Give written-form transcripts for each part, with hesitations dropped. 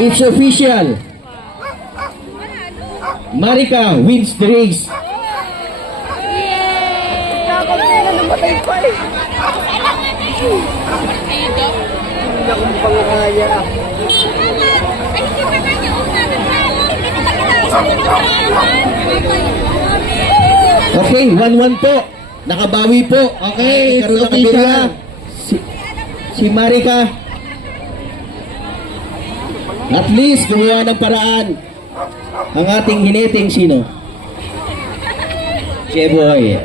It's official. Marika wins the race. Okay, 1-1 po. Nakabawi po. Okay, it's official. Si Marika. At least gumawa ng paraan ang ating hineting sino? Jeboy.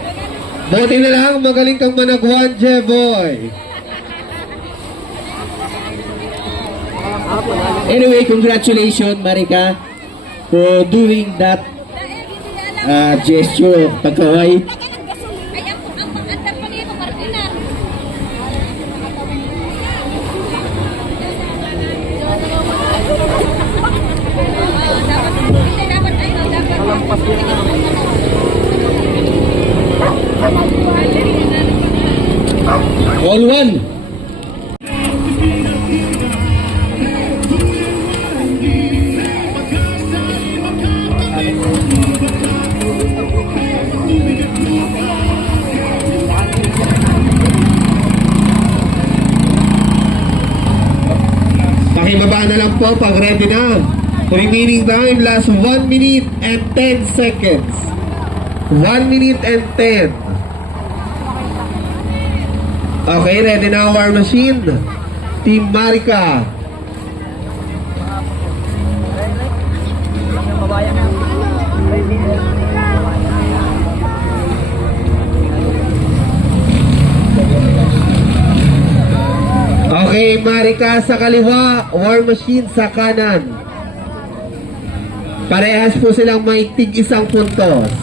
Buti na lang, magaling kang managwan, Jeboy. Anyway, congratulations Marika for doing that gesture of pagkaway. All one. Pakibaba na lang po pag ready na. Remaining time last 1 minute and 10 seconds. 1 minute and 10. Okay, ready na our machine. Team Marika. Okay, Marika sa kaliwa, War Machine sa kanan. Parehas po silang may tig-isang puntos.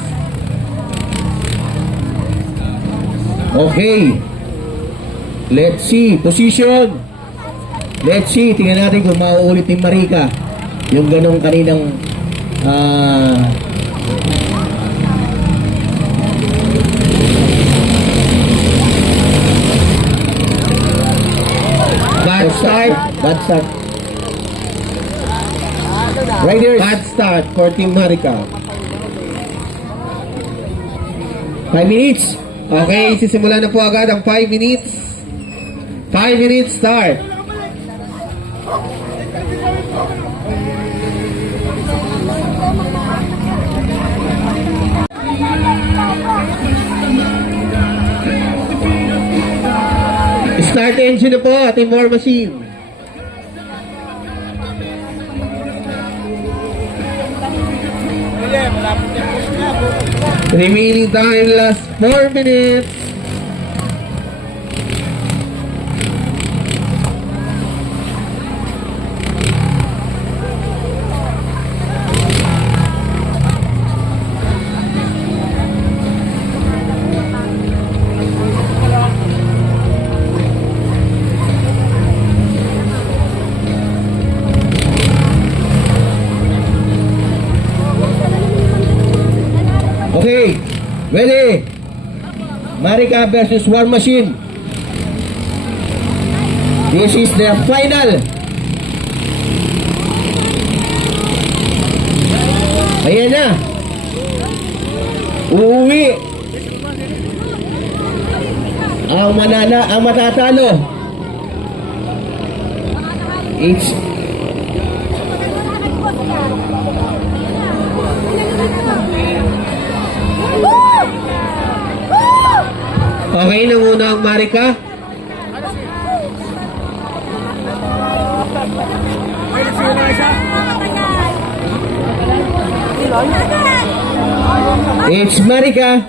Okay. Let's see. Position. Let's see. Tingnan natin kung mauulit ni Marika yung ganong kaninang Bad start. Bad start. Riders. Bad start for Team Marika. 5 minutes. Okay, sisimula na po agad ang 5 minutes. 5 minutes start. Start engine na po ating War Machine. Remaining time last 4 minutes. Okay. Ready. Marika versus War Machine. This is the final. Ayan na. Uuwi. Ang matatalo. It's Okay na muna ang Marika. It's Marika.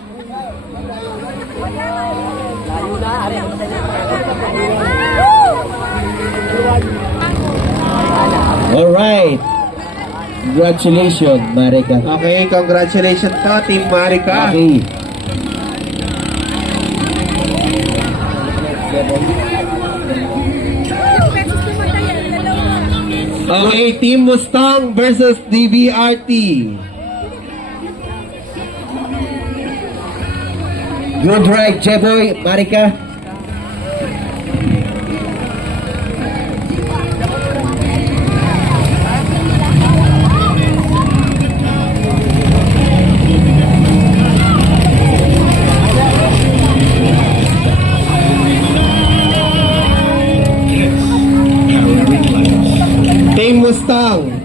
All right. Congratulations, Marika. Okay, congratulations po Team Marika. Okay. Okay, Team Mustang versus DBRT. Good ride, Jeboy, Marika. Team Mustang.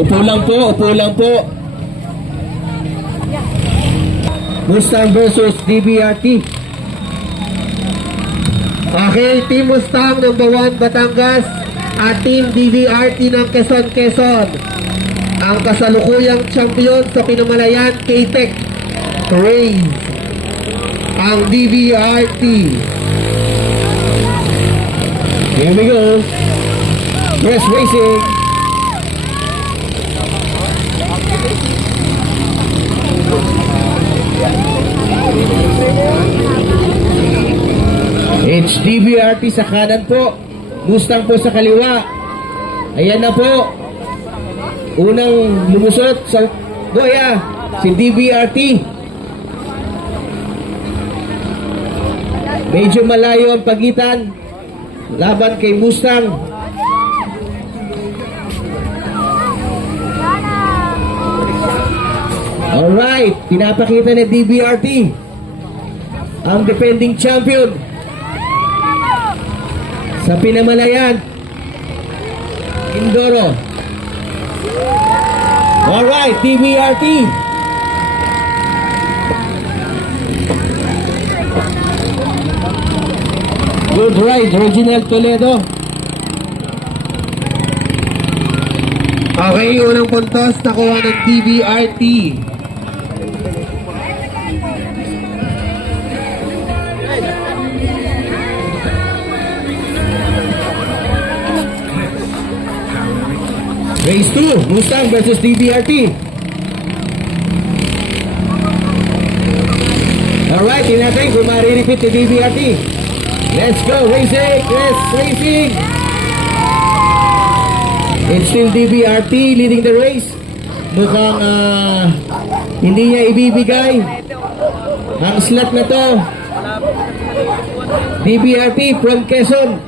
Upo lang po, upo lang po. Mustang versus DBRT. Okay, Team Mustang number 1 Batangas at Team DVRT ng Quezon. Ang kasalukuyang champion sa Pinamalayan K-Tech Race. Ang DVRT. Here we go. Yes, racing. It's DBRT sa kanan po. Mustang po sa kaliwa. Ayan na po. Unang lumusot sa boya, si DBRT. Medyo malayo ang pagitan laban kay Mustang. Alright, pinapakita ni DBRT ang defending champion sa Pinamalayan Indoro. Alright, DBRT. Good ride, Reginald Toledo. Okay, unang puntos nakuha ng DVRT. Race 2, Mustang versus DBRT. Alright, tingnan natin kung ma-repeat ni DBRT. Let's go, racing! Yes, racing! It's still DBRT leading the race. Mukhang hindi niya ibibigay ang slot na to. DBRT from Quezon.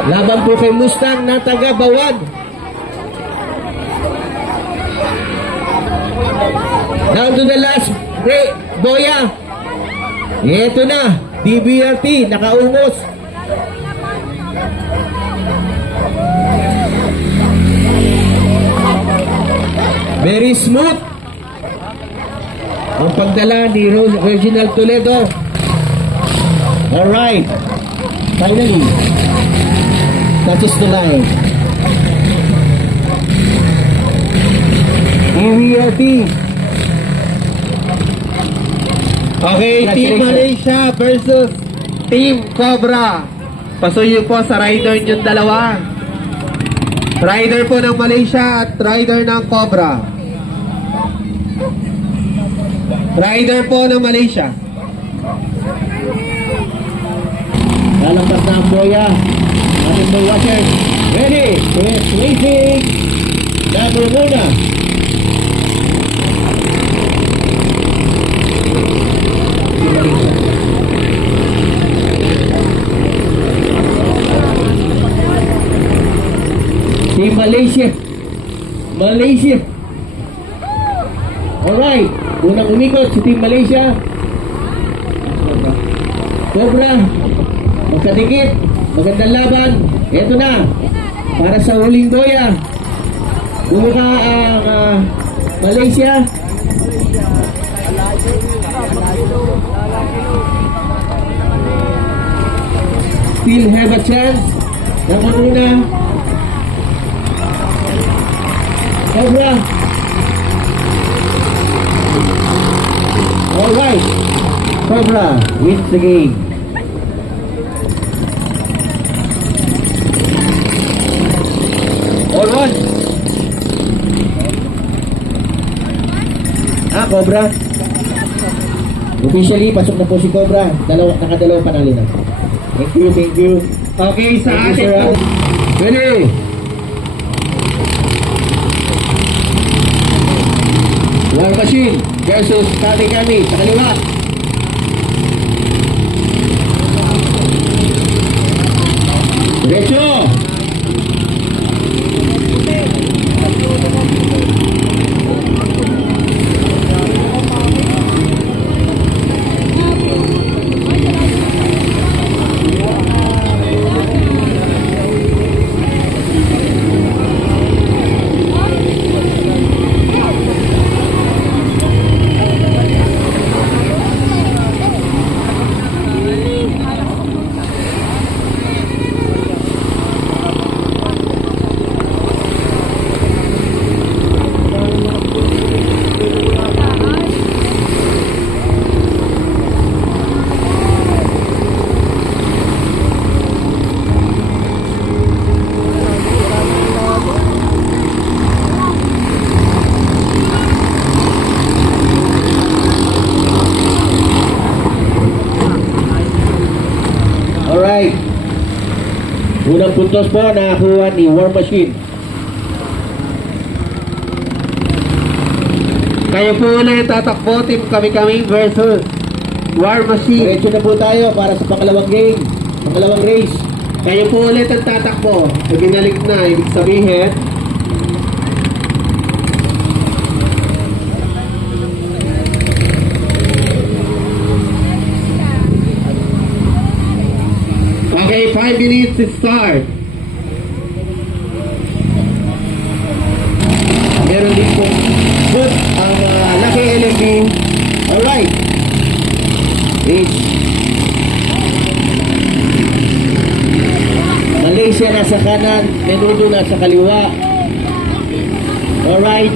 Laban po kay Mustang na taga Bawad. Down to the last boya. Ito na, DBRT nakaungos. Very smooth ang pagdala ni Reginald Toledo. Alright, finally touches the line. DBRT. Okay, Team Malaysia versus Team Cobra. Pasuyo po sa rider yung dalawa. Rider po ng Malaysia at rider ng Cobra. Rider po ng Malaysia. Lalabas na ang boya. Ating boy watcher. Ready? Yes, racing. Number muna. Team Malaysia. Malaysia. Alright. Unang umikot si Team Malaysia. Cobra. Magkadikit. Magandang laban. Ito na. Para sa huling boya. Bumuka ang Malaysia. Still have a chance. Naman una. Cobra. Alright. Cobra wins the game. All one. Cobra. Officially, pasok na po si Cobra. Nakadalawa panalo na. Thank you, thank you. Okay, sa Thank you, atin sir. po. Ready? War Machine versus Kami Kami sa kaliwa. Diretso. Alright. Unang puntos po nakakuha ni War Machine. Kayo po ulit tatakbo, Team Kami-Kami versus War Machine. Diretso na po tayo para sa pangalawang game. Pangalawang race. Kayo po ulit ang tatakbo. So, binalik na, ibig sabihin, okay, 5 minutes to start. Meron din po good ang Lucky LMB. Alright. Race. Malaysia nasa kanan, Menudo nasa kaliwa. Alright.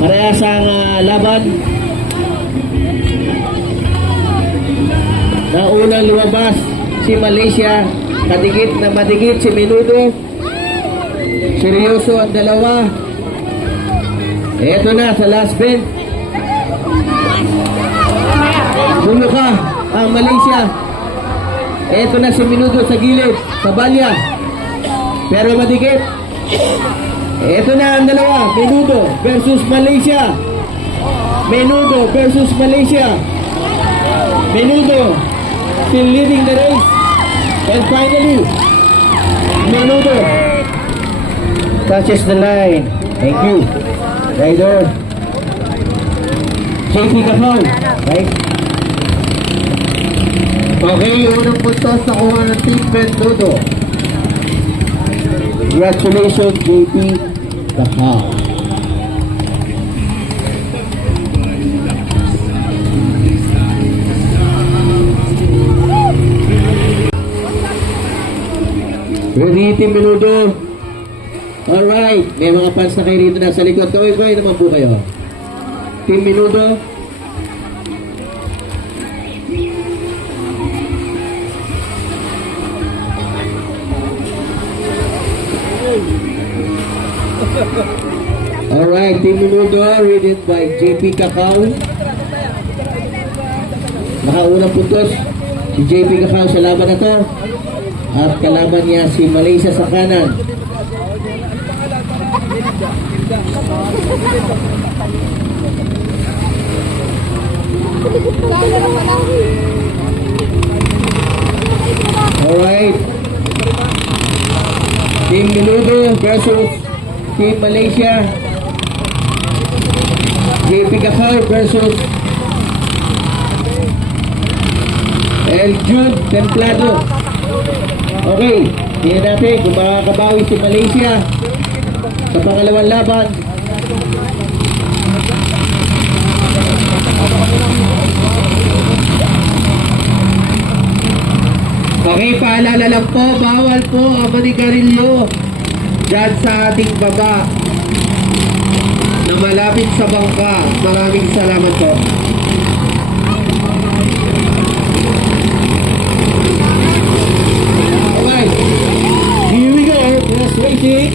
Parehas ang laban. Na unang lumabas si Malaysia, kadikit na madikit si Menudo. Seryoso ang dalawa. Eto na sa last bench. Bumuka ang Malaysia. Eto na si Menudo sa gilid, sa balya. Pero madikit. Eto na ang dalawa, Menudo versus Malaysia. Menudo versus Malaysia. Menudo still leading the race. And finally, Menudo touches the line. Thank you. Rider. JP Cacao. Right? okay, unang puntos nakuha ng Team Menudo. Congratulations, JP Cacao. Ready, Team Menudo? Alright, may mga fans na kayo rito nasa likod. Kaway-kaway naman po kayo. Team Menudo. Alright, Team Menudo, ridden by JP Cacao. Nakaunang puntos si JP Cacao sa laban na to. At kalaban niya si Malaysia sa kanan. Alright. Team Menudo versus Team Malaysia. JP Cacao versus El Jun Templado. Okay, tingnan natin kung makakabawi si Malaysia sa pangalawang laban. Okay, paalala lang po, bawal po ang manigarilyo dyan sa ating baba na malapit sa bangka. Maraming salamat po. Alright, here we go. Let's racing.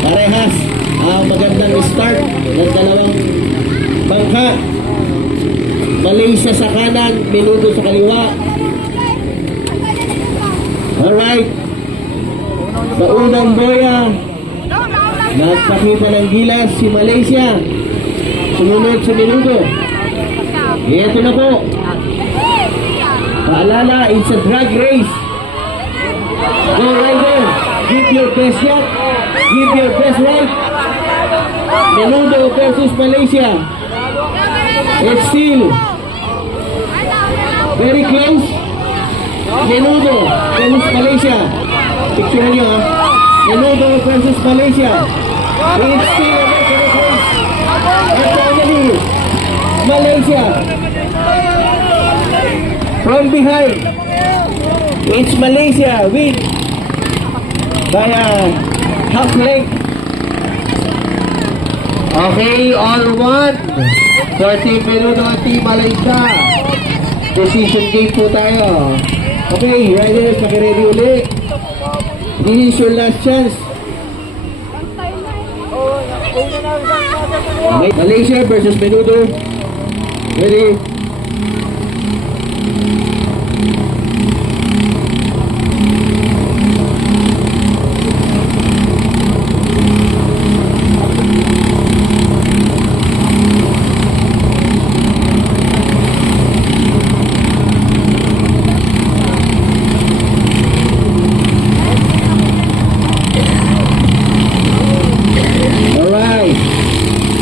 Parehas ang magandang start ng dalawang bangka. Malaysia sa kanan, Menudo sa kaliwa. Alright. Sa unang boya, Nagpakita ng gilas si Malaysia. Sumunod si Menudo. Ito na po. Paalala, it's a drag race. Go rider, give your best shot. Give your best right. Menudo versus Malaysia. It's still very close. Menudo versus Malaysia. Picture nyo ha. Menudo versus Malaysia. It's still a very close. And finally, Malaysia. From behind, it's Malaysia with by a half length. Okay, all one. For Team Menudo at Team Malaysia. Position game po tayo. Okay, riders, makiready ulit. This is your last chance. Malaysia versus Menudo. Ready? Alright.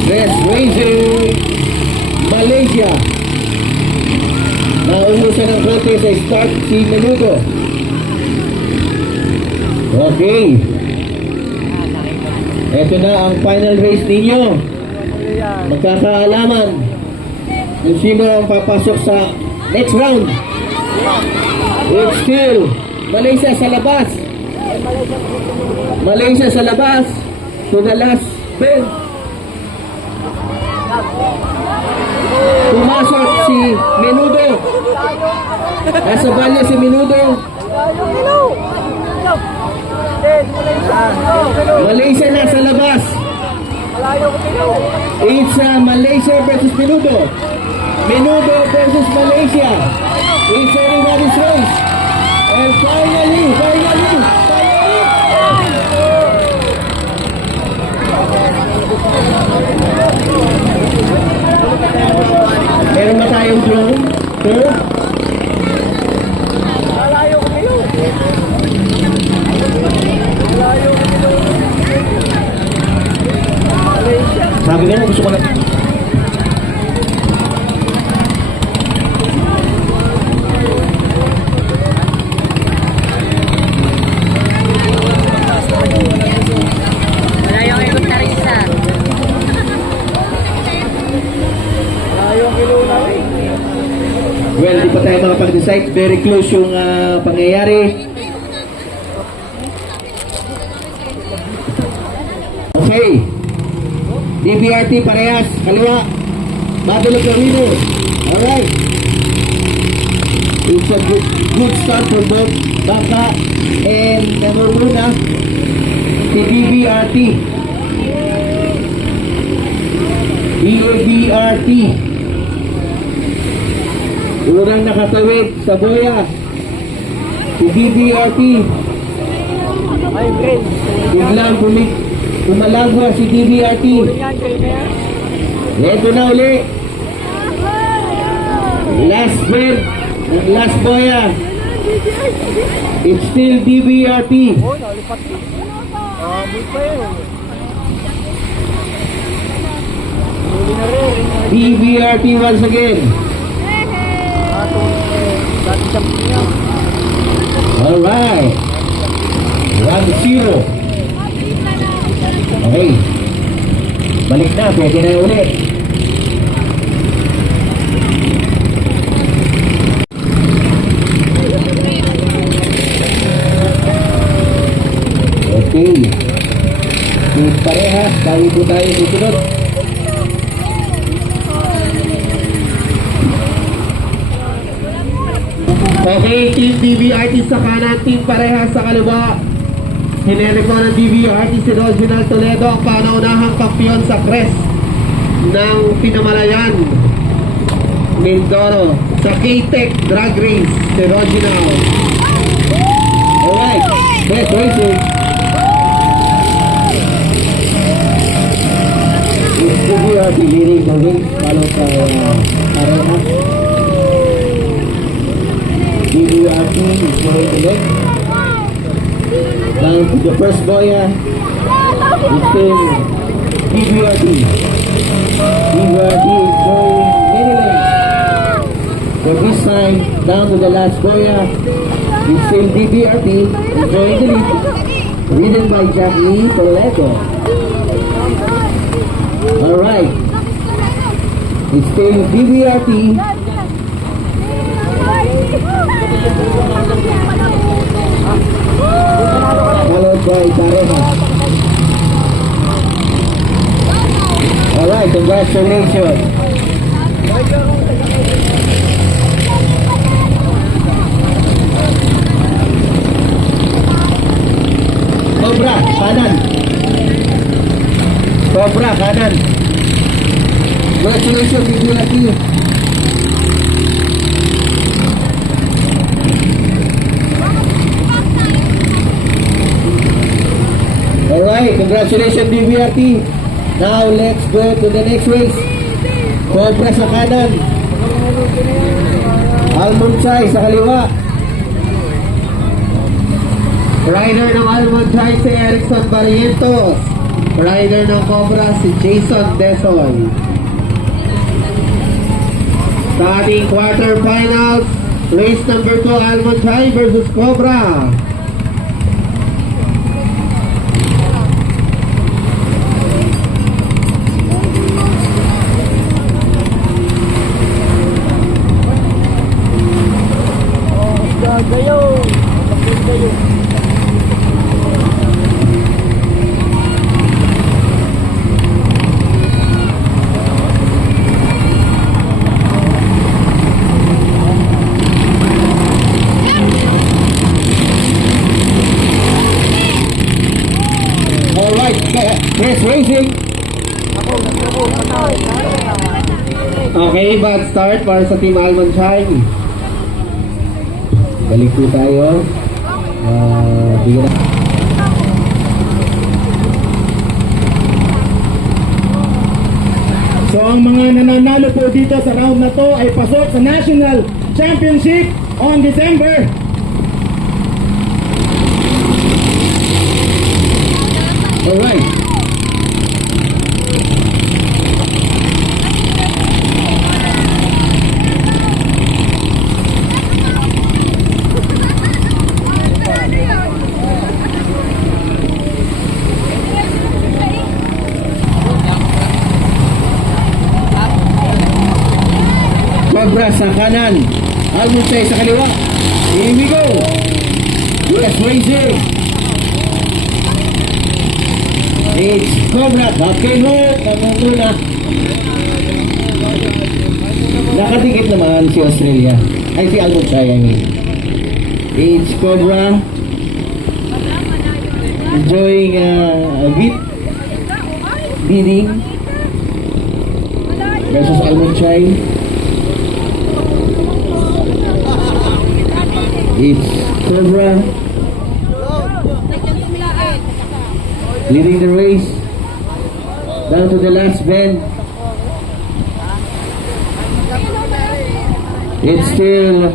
Let's race it. Malaysia. Nauusan ng kote sa start si Menudo. Okay. Ito na ang final race ninyo. Magkakaalaman kung sino ang papasok sa next round. It's still Malaysia sa labas. Malaysia sa labas to the last bend. Pumasok si Menudo. Nasa balya si Menudo. Malaysia na sa labas. It's Malaysia versus Menudo. Menudo versus Malaysia. It's everybody's race. And finally. Meron ba tayong drone? Sir? Sabi nga, gusto ko na. Well, di pa tayo makapag-decide. Very close yung pangyayari. Okay. DBRT parehas. Kaliwa. Battle of the winner. Alright. It's a good start for both Baka and number una si DBRT. DBRT. Unang nakatawid sa boya si DBRT. Biglang umalagwa si DBRT. Ito na uli. Last bird ng last boya. It's still DBRT. DBRT once again. Alright. 1-0. Okay. Balik na. Pwede na ulit. Okay. Parehas. Bago po tayo susunod. Okay, Team DBRT sa kanan, Team Parehas sa kaliwa. Hinere ko ng DBRT si Reginald Toledo, ang panaunahang kampiyon sa crest ng Pinamalayan, Mindoro. Sa K-Tech Drag Race, si Reginald. Alright. Best racing. leading the race, followed by Arena. DBRT is going to left. Down to the first boya. It's still DBRT. DBRT is going many lengths. For this time, down to the last boya. It's still DBRT enjoying the lead. Ridden by Jackie Toledo. Alright. It's still DBRT. Followed by Tarema. Alright, congratulations. Cobra, kanan. Cobra, kanan. Congratulations, DBRT. Alright, congratulations DBRT. Now let's go to the next race. Cobra sa kanan. Almond Chai sa kaliwa. Rider ng Almond Chai si Erickson Barrientos. Rider ng Cobra si Jason Desoy. Sa ating quarterfinals, race number 2, Almond Chai versus Cobra. Race racing. Okay, bad start para sa Team Almond Chai. Balik po tayo. Bigyan na. So ang mga nananalo po dito sa round na to ay pasok sa National Championship on December. Alright. Cobra sa kanan. Almond Chai sa kaliwa. Here we go. Yes, racing. It's Cobra, Captain Hook, namumuna. Nakadikit naman si Australia. Ay, si Almond Chai, I mean. It's Cobra. Enjoying a bit. Leading. Versus Almond Chai. It's Cobra. Leading the race down to the last bend. It's still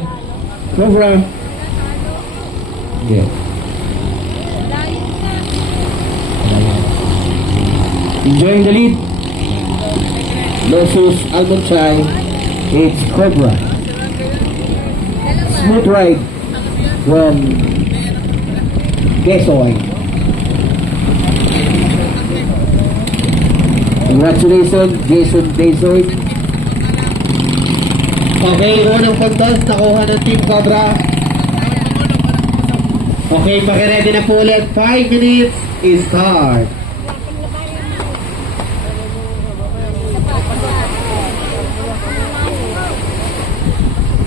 Cobra. Yeah. Enjoying the lead versus Almond Chai. It's Cobra. Smooth ride from Desoy. Congratulations, Jason Desoy. Okay, unang puntos nakuha ng Team Cobra. Okay, pakiready na po ulit. 5 minutes is start.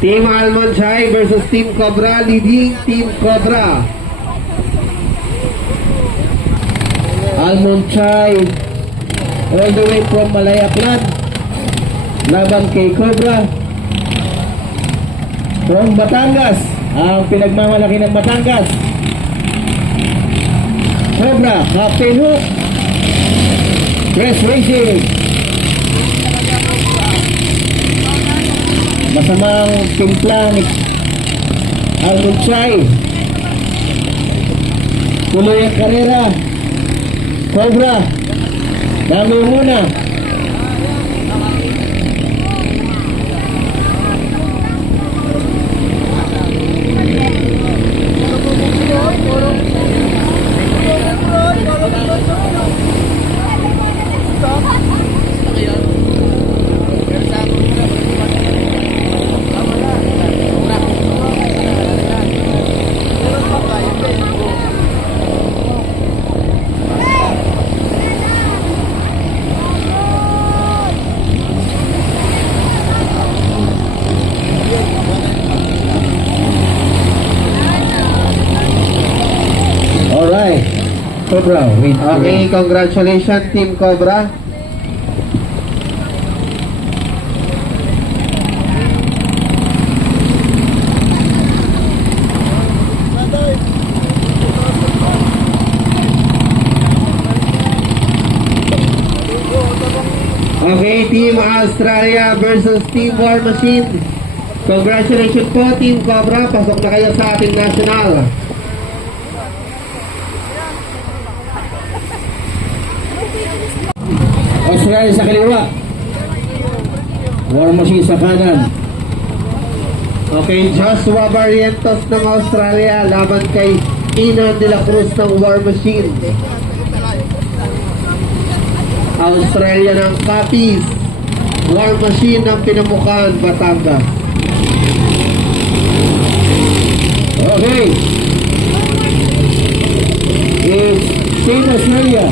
Team Almond Chai versus Team Cobra, leading Team Cobra. Almond Chai all the way from Malayaklan laban kay Cobra from Batangas, ang pinagmamalaki ng Batangas. Cobra, Captain Hook. Race racing. masamang timpla ni Almond Chai. Tuloy ang karera. Cobra. Dami muna. Alright. Cobra, win. Okay, congratulations Team Cobra. Okay, Team Australia versus Team War Machine. Congratulations po Team Cobra, pasok na kayo sa ating national. Australia sa kaliwa. War Machine sa kanan. Okay, Joshua Barrientos ng Australia laban kay Inan de la Cruz ng War Machine. Australia ng Capiz, War Machine ng Pinamukan, Batangas. Okay. It's Team Australia.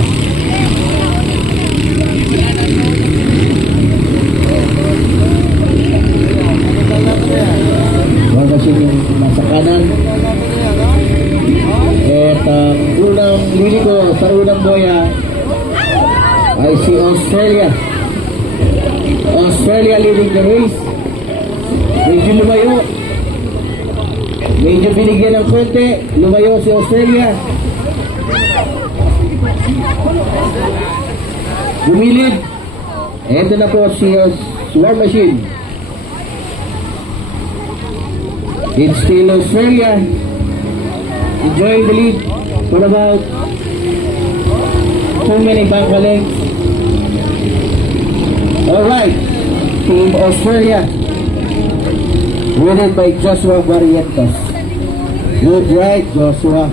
War Machine yung nasa kanan. At ang unang liliko sa unang boya ay si Australia. Australia leading the race. Medyo lumayo. Medyo binigyan ng konti. Lumayo si Australia. Bumilid. Ito na po si War Machine. It's still Australia. Enjoying the lead for about 2 many bank lengths. Alright, Team Australia, winning by Joshua Barrientos. Good ride, Joshua.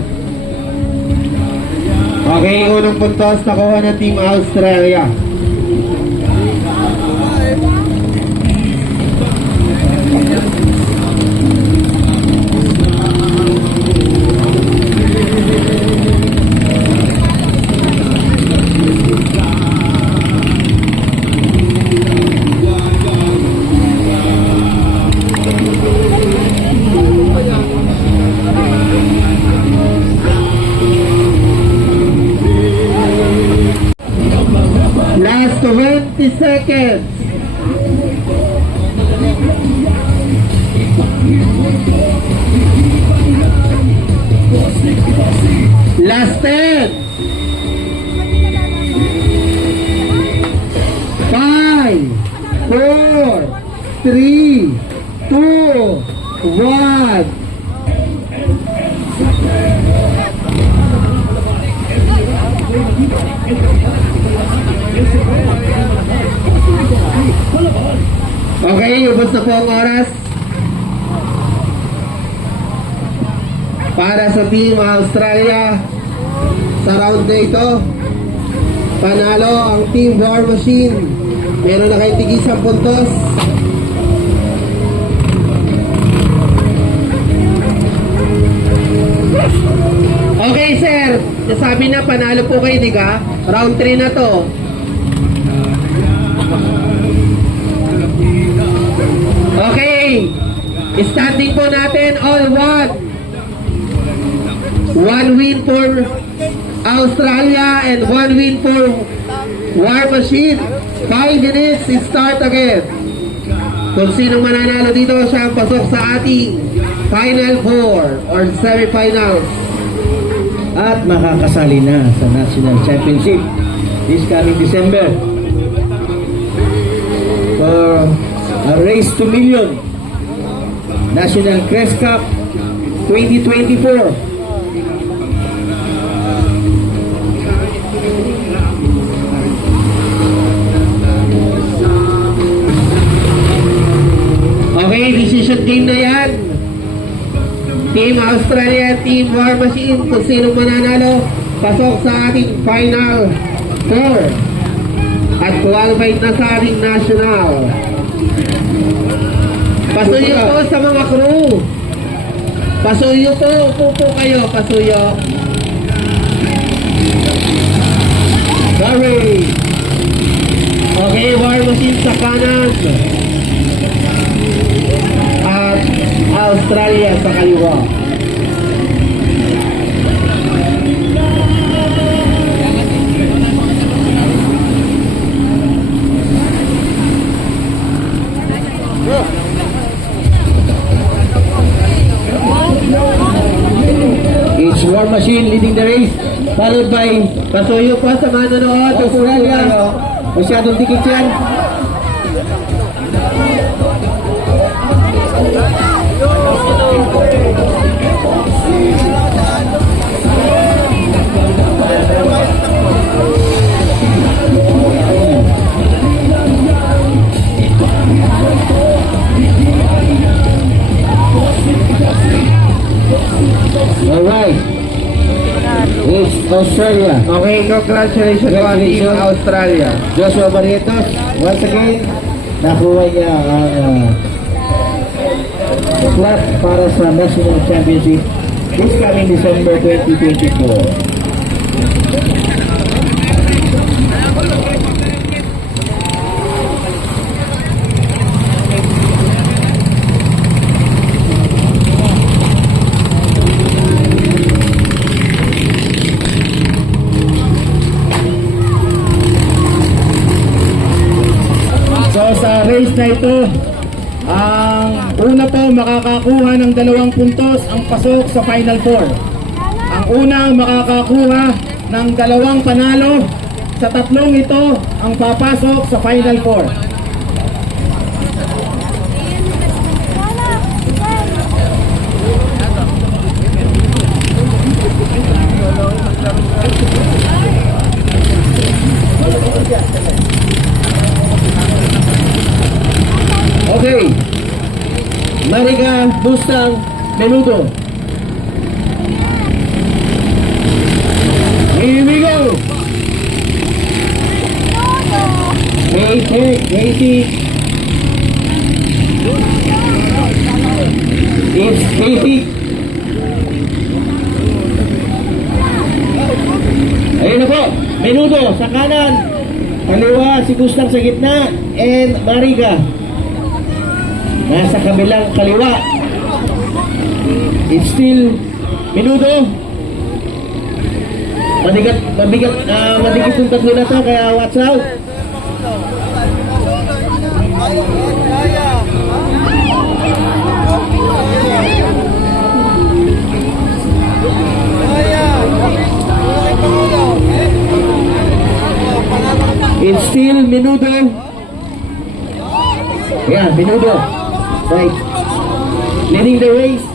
Okay, unang puntos nakuha ng Team Australia. Last 20 seconds. Last 10. 5, 4, 3, 2, 1. Okay, ubos na po ang oras para sa Team Australia sa round na ito. Panalo ang Team War Machine. Meron na kayo tig-isang puntos. Okay sir, nasabi na panalo po kayo, di ka? Round 3 na to. Okay, standing po natin all one. One win for Australia and one win for War Machine. 5 minutes, start again. Kung sinong mananalo dito, siya ang pasok sa ating Final 4 or semifinals. At makakasali na sa National Championship this coming December for a race to million. National Crest Cup 2024. Okay, decision game na yan. Team Australia, Team War Machine, kung sinong mananalo, pasok sa ating Final 4. At qualified na sa ating National. Pasuyo po sa mga crew. Pasuyo po, upo kayo, pasuyo. Sorry. Okay, War Machine sa kanan. At Australia sa kaliwa. It's War Machine leading the race, followed by Pasuyo po sa manonood. Australia. Masyadong dikit yan. Alright. It's Australia. Okay, congratulations to Team Australia. Joshua Barrientos, once again, nakuha niya ang slot para sa National Championship this coming December 2024. So sa race na ito, ang una po makakakuha ng 2 puntos ang pasok sa Final 4. Ang unang makakakuha ng 2 panalo sa 3 ito ang papasok sa Final 4. Okay. Mariga, Mustang, Menudo. Here we go. Casey. It's Casey. Ayun na po. Menudo sa kanan. Kaliwa si Mustang sa gitna. And Mariga nasa kabilang kaliwa. It's still Menudo. Mabigat yung tatlo na to, kaya watch out. It's still Menudo. Yeah, Menudo. Right. Leading the race.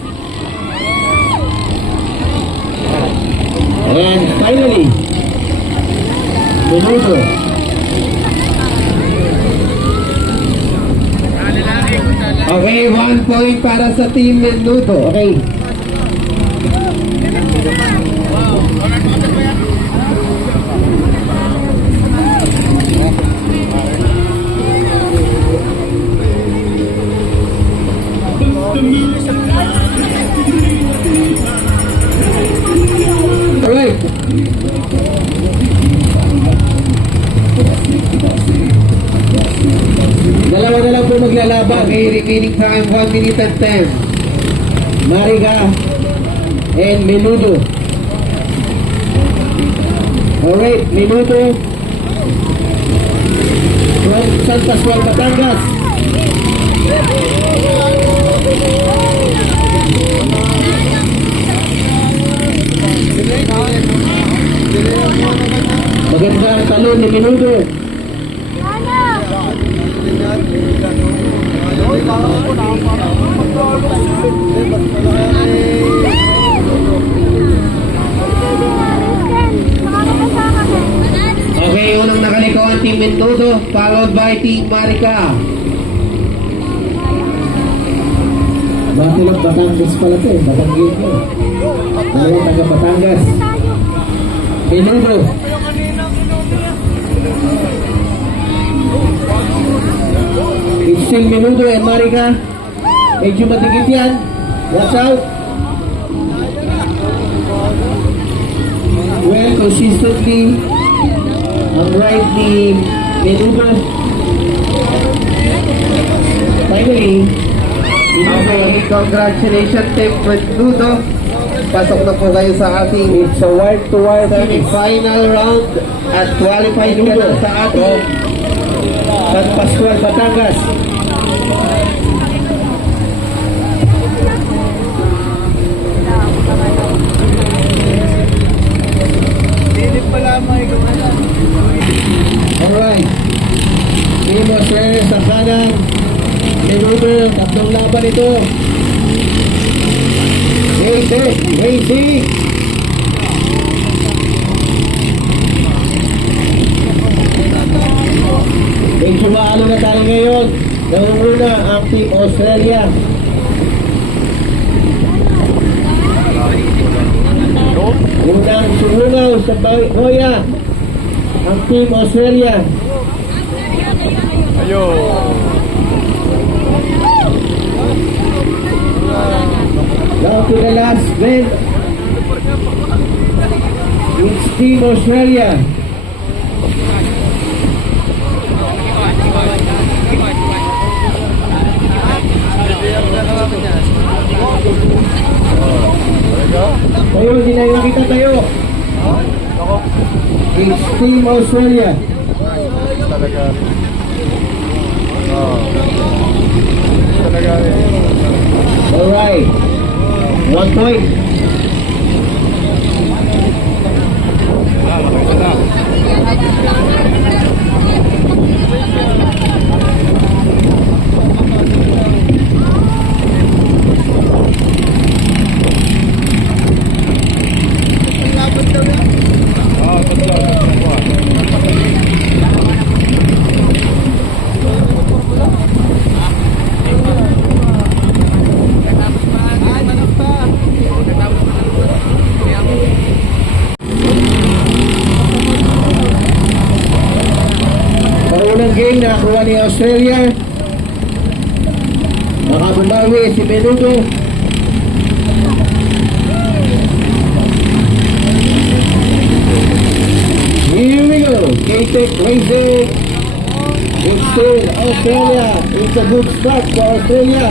And finally, Menudo. Okay, 1 point para sa Team Menudo. Okay. Alright. Dalawa na lang po maglalaban. Okay, remaining time 1 minute and 10. Mariga and Menudo. Alright, Menudo from San Pascual, Batangas. Maganda ang talon ni Menudo. Okay, unang nakaliko ang Team Mendoza, followed by Team Marica. Battle of Batangas pala ito eh. Batanggit nyo. Dalawang taga Batangas. Menudo. It's still Menudo and Marica. Medyo matigit yan. Watch out. Well, consistently, ang right ni Menudo. Finally, Okay, congratulations Team Mendoza. Pasok na po kayo sa ating it's a wire-to-wire finish. final round at qualified ka na sa ating San Pascual, Batangas. Alright. Timo Sir sa kanan. Menudo, tatlong laban ito. Racing. Medyo maalo na tayo ngayon. Nangunguna ang Team Australia. Unang sumunaw sa Hoya ang Team Australia. Down to the last bend. It's Team Australia. Tayo, dinayo kita tayo. It's Team Australia. Alright. 1 point. Unang game na nakuha ni Australia. Nakabumawi si Menudo. Here we go. K-Tech Racing. It's still Australia. It's a good start for Australia.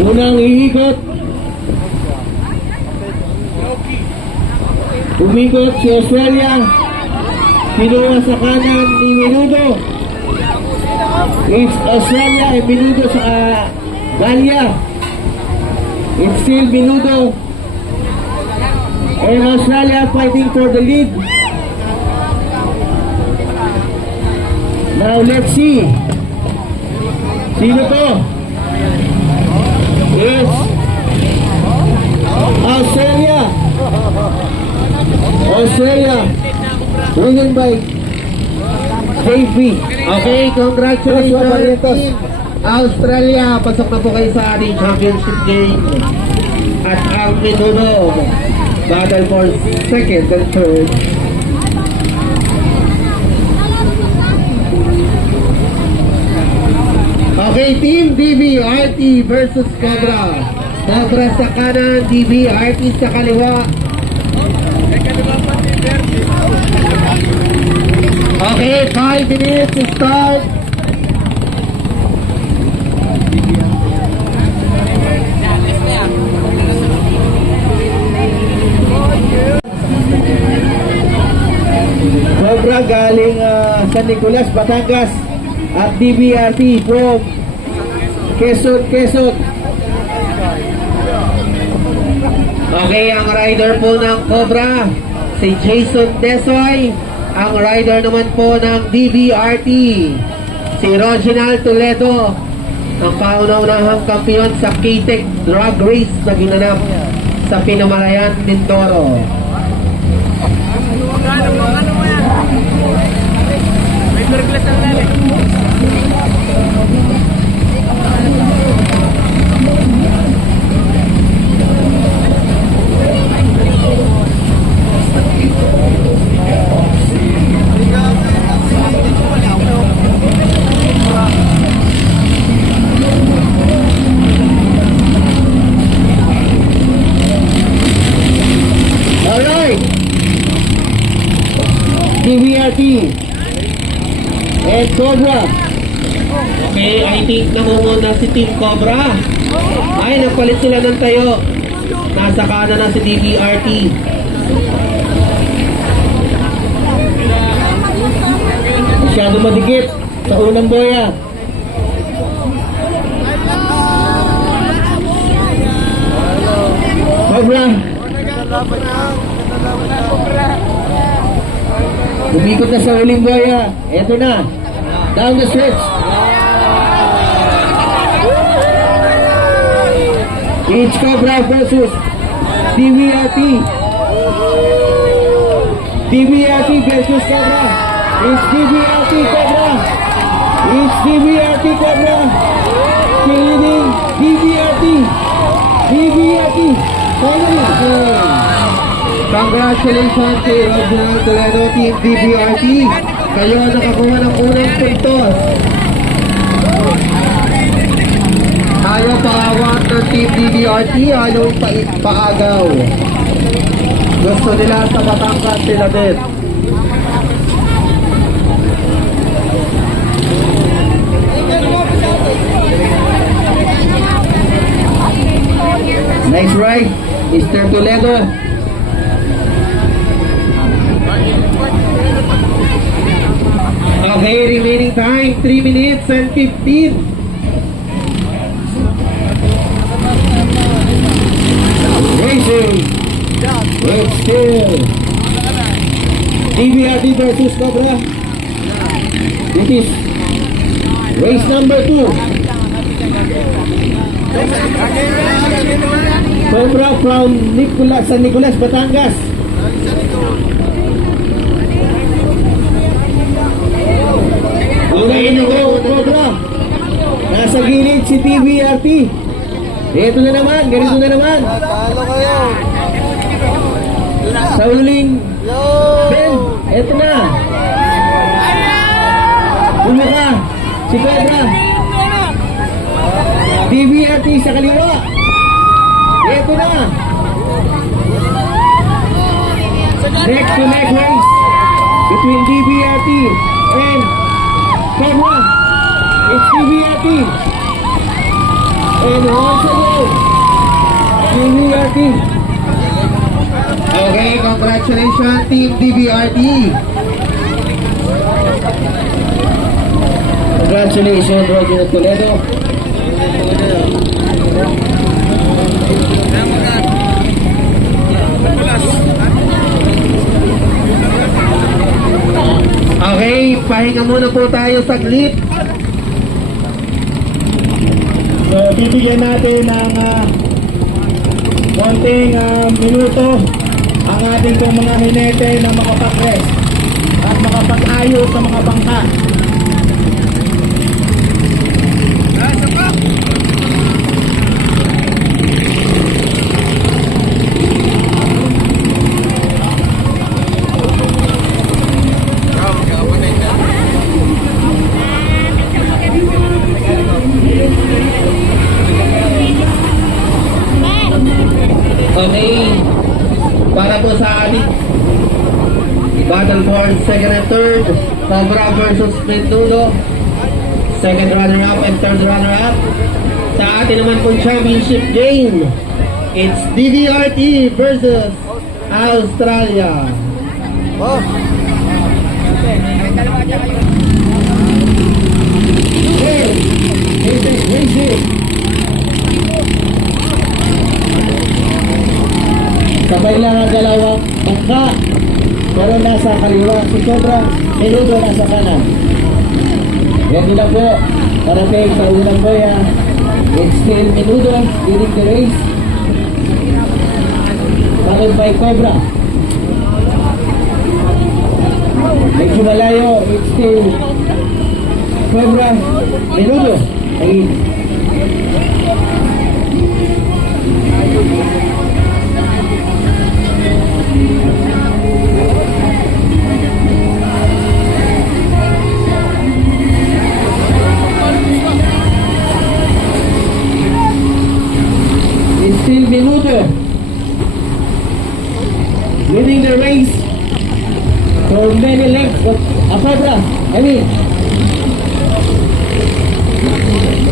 Unang iikot. Umikot si Australia. Kinuha sa kanan ni Menudo. It's Australia and Menudo sa Galia. It's still Menudo. And Australia fighting for the lead. Now let's see. Sino to? It's Australia. Australia winning by JV. Okay, congratulations Team Australia. Pasok na po kayo sa ating championship game. At ang Menudo battle for second and third. Okay, Team DBRT versus Cobra. Cobra sa kanan, DBRT sa kaliwa. Okay, 5 minutes to start. Cobra galing San Nicolas, Batangas. At DBRT from Quezon. Okay, ang rider po ng Cobra, si Jason Desoy. Ang rider naman po ng DBRT, si Reginald Toledo, ang kauna-unahang kampiyon sa K-Tech Drag Race na ginanap sa Pinamalayan, Mindoro. Alright. DBRT and Cobra. Okay, I think namumuna si Team Cobra. Ay, nagpalit sila ng tayo. Nasa kanan na si DBRT. Masyado madikit sa unang boya. Cobra. Lumikot na sa uling boya. Eto na. Down the stretch. It's Cobra versus DBRT. DBRT versus Cobra. It's DBRT Cobra. It's DBRT Cobra. Leading DBRT. DBRT. Finally. Congratulations kay Reginald Toledo, Team DBRT. Kayo ang nakakuha ng unang puntos. Ayaw paawat ng Team DBRT, ayaw paagaw. Gusto nila sa Batangas sila din. Nice ride, Mr. Toledo. Okay, remaining time, 3 minutes and 15. Racing. Red still. DBRT versus Cobra. This is race number 2. Cobra from San Nicolas, Batangas. Okay, Cobra. Nasa gilid si DBRT. Ito na naman, ganito na naman. Sa uling Ben, ito na. Bumuka si Cobra. DBRT sa kaliwa. Ito na. Neck to neck race between DBRT and Cobra. It's DBRT. And once again, DBRT. Okay, congratulations Team DBRT. Congratulations, Roger Toledo. Okay, pahinga muna po tayo saglit. So, bibigyan natin ng konting minuto ang ating pong mga hinete na makapag-rest at makapag-ayos sa mga bangka. Okay, para po sa ating battle for second and third, Cobra versus Menudo, second runner-up and third runner-up. Sa atin naman po championship game, it's DBRT versus Australia. kailangan dalawang bangka. Pero nasa kaliwa si Cobra, Menudo nasa kanan. Ready na po, parating sa unang boya. It's still Menudo leading the race. Followed by Cobra. Medyo malayo, it's still Cobra, Menudo. Ayun. It's still Menudo leading the race for many lengths, but Cobra,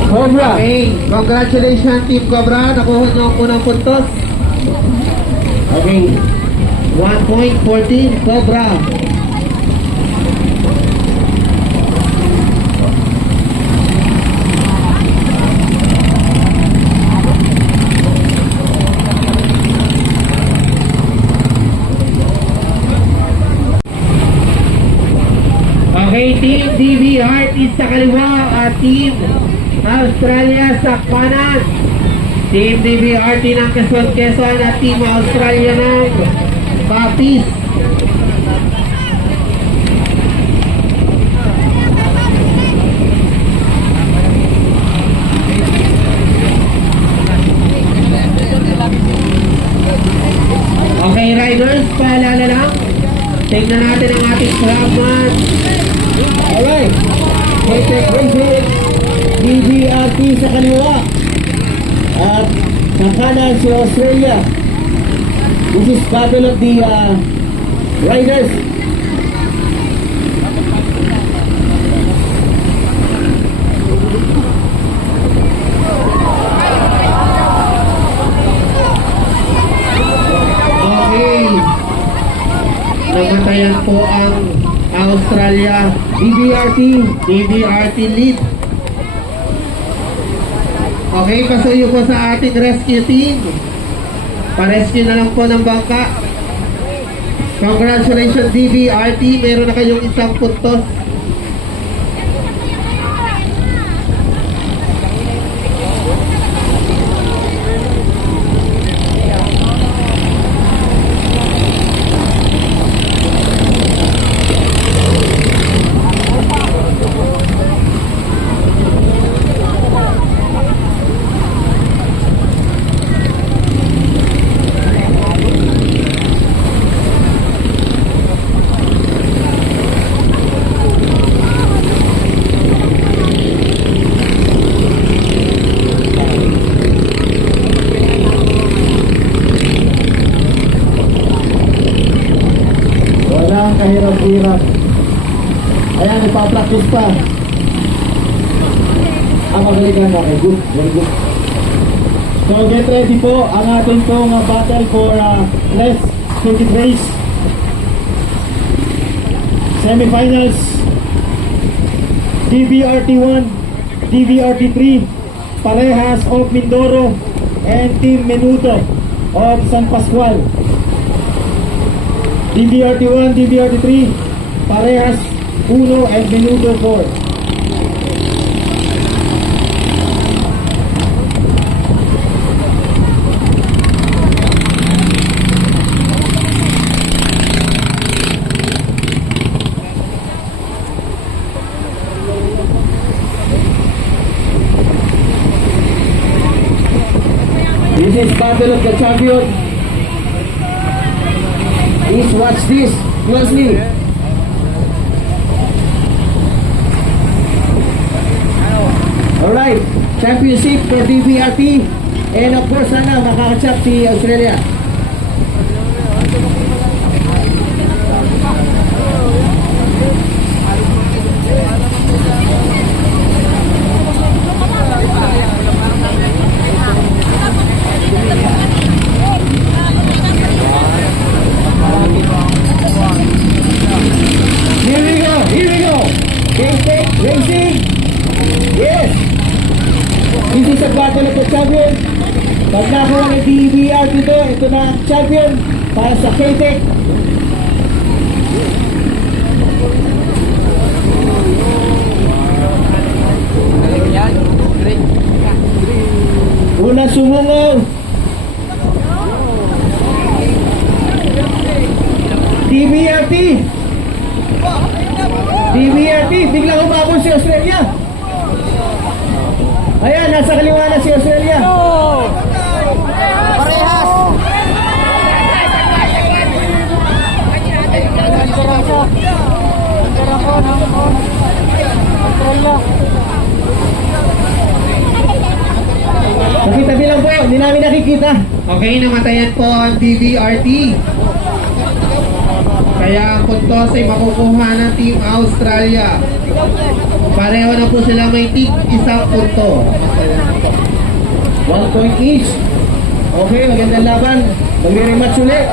Cobra. Okay, congratulations Team Cobra. Nakuha nyo ang unang puntos. Okay, 1.14 Cobra. Okay, Team DB Artist sa kaliwa at Team Australia sa kanan. Team DBRT ng Quezon at Team Australia ng Baptist. Okay, riders, paalala lang. Tignan natin ang ating flagman. alright. High-tech racing, DBRT sa kaliwa. At sa kanan si Australia. This is battle of the riders. Okay. Namatayan po ang Australia. DBRT lead. Okay, pasuyo po sa ating rescue team. Pa-rescue na lang po ng bangka. Congratulations DBRT, meron na kayong isang puntos. Walang kahirap-hirap. Ayan, ipapractice pa. Magaling ka. Okay, good. Very good. So, get ready po ang ating pong battle for less circuit race. Semifinals. DBRT 1, DBRT 3, parehas of Mindoro, and Team Menudo of San Pascual. DBRT 1, DBRT 3, parehas Uno and Menudo 4. This is battle of the champion. Please watch this closely. Alright, championship for DBRT. And of course, sana makakachap si Australia. Here we go, here we go. High-tech racing. Yes. This is a battle of the champion. Pag nakuha ng DBR dito, ito na ang champion. para sa KTEC. Unang sumungaw. DBRT. DBRT, biglang umabol si Australia. Ayan, nasa kaliwa na si Australia. Parehas. Nakita lang po, hindi namin nakikita. Okay, namatayan po ang DVRT. Kaya ang puntos ay makukuha ng Team Australia. Pareho na po sila may tig isang punto. 1 point each. Okay, magandang laban. Magre-rematch ulit.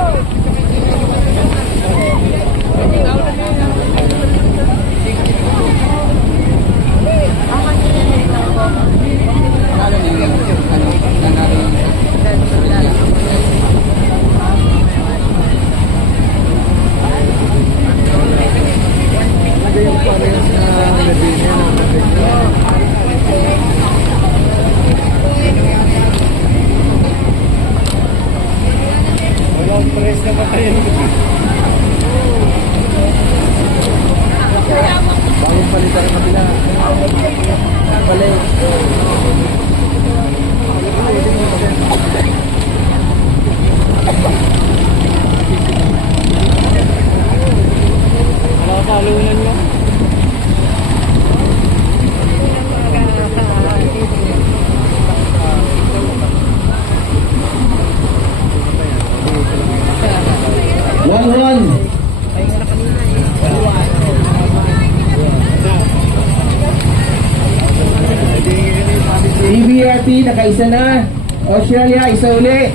DBRT nakaisa na. Australia isa uli.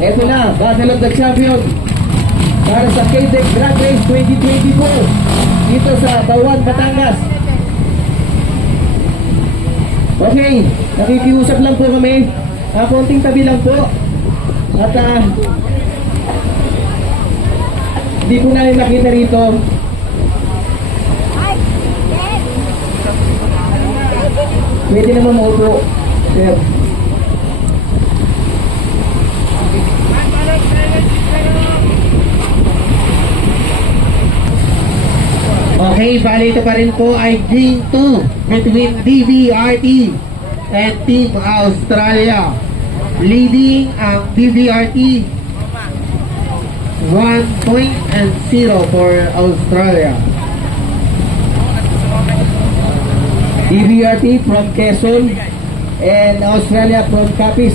Ito na, Battle of the Champion para sa KTEC Drag Race 2022 dito sa Bawan, Batangas. Okay, nakikiusap lang po kami. Konting tabi lang po. At hindi po namin makita rito. Pwede naman maupo, sir. Okay, bali ito pa rin po ay Game 2 between DVRT and Team Australia. Leading ang DVRT 1 point and 0 for Australia. DBRT from Quezon and Australia from Capiz.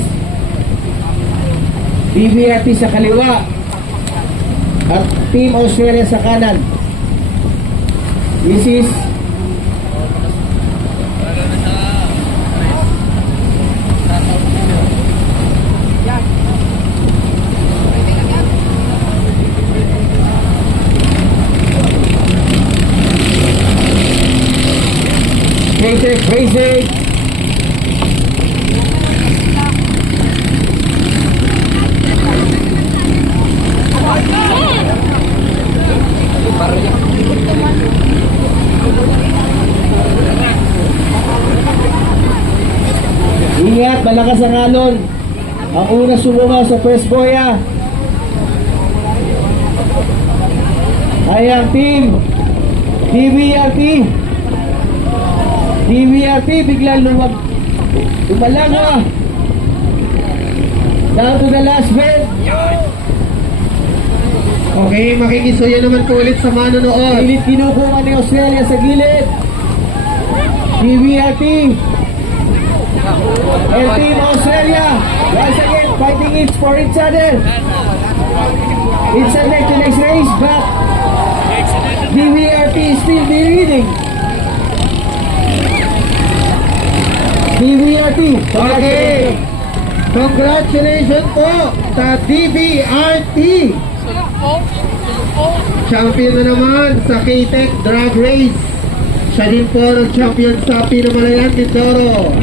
DBRT sa kaliwa at Team Australia sa kanan. This is Crazy. Ingat, malakas ang alon. Ang una sumungaw sa first boya ay ang team DBRT. DBRT biglang lumalangwa down to the last bend. Okay, makikisuya naman po ulit sa manonood. Pilit kinukuha ni Australia sa gilid. DBRT and Team Australia once again fighting it for each other. It's a neck to next race, but DBRT is still leading. DBRT. Okay, congratulations po sa DVRT. Champion na naman sa KTEC Drag Race. Siya din po ang champion sa Pinamalayan, Mindoro.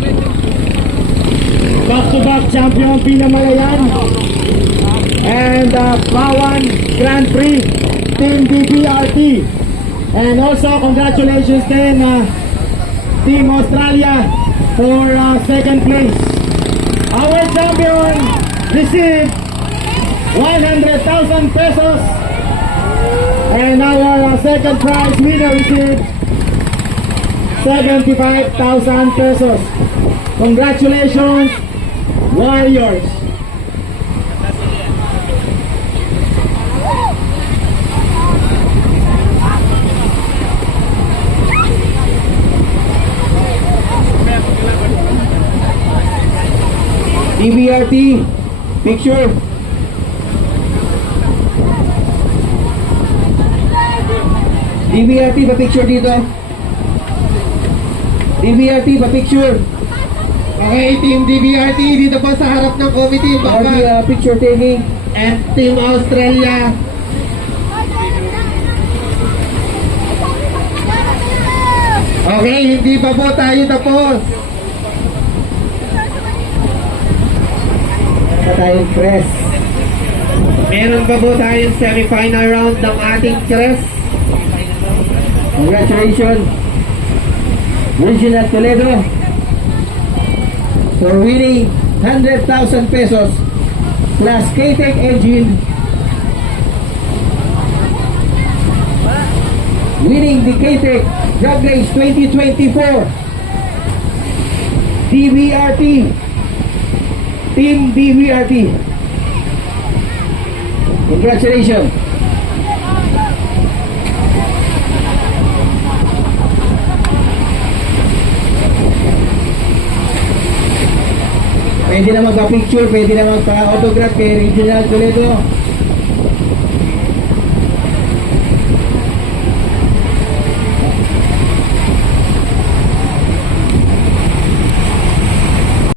Back-to-back champion Pinamalayan. and Pawan Grand Prix Team DBRT. And also congratulations din Team Australia for second place. Our champion received 100,000 pesos and our second prize winner received 75,000 pesos. Congratulations, Warriors! DBRT, picture. DBRT, pa-picture dito. DBRT, pa-picture. Okay, Team DBRT, dito po sa harap ng committee. Baka, Picture taking. and Team Australia. Okay, hindi pa po tayo tapos. Sa tayong press. Meron pa po tayong semi-final round ng ating crest. Congratulations, Regina Toledo, for winning 100,000 pesos plus K-Tech engine, winning the K-Tech Drag Race 2024 DBRT, Team DBRT. Congratulations. Pwede na magpa-picture, pwede na magpa-autograph kay Regional Toledo.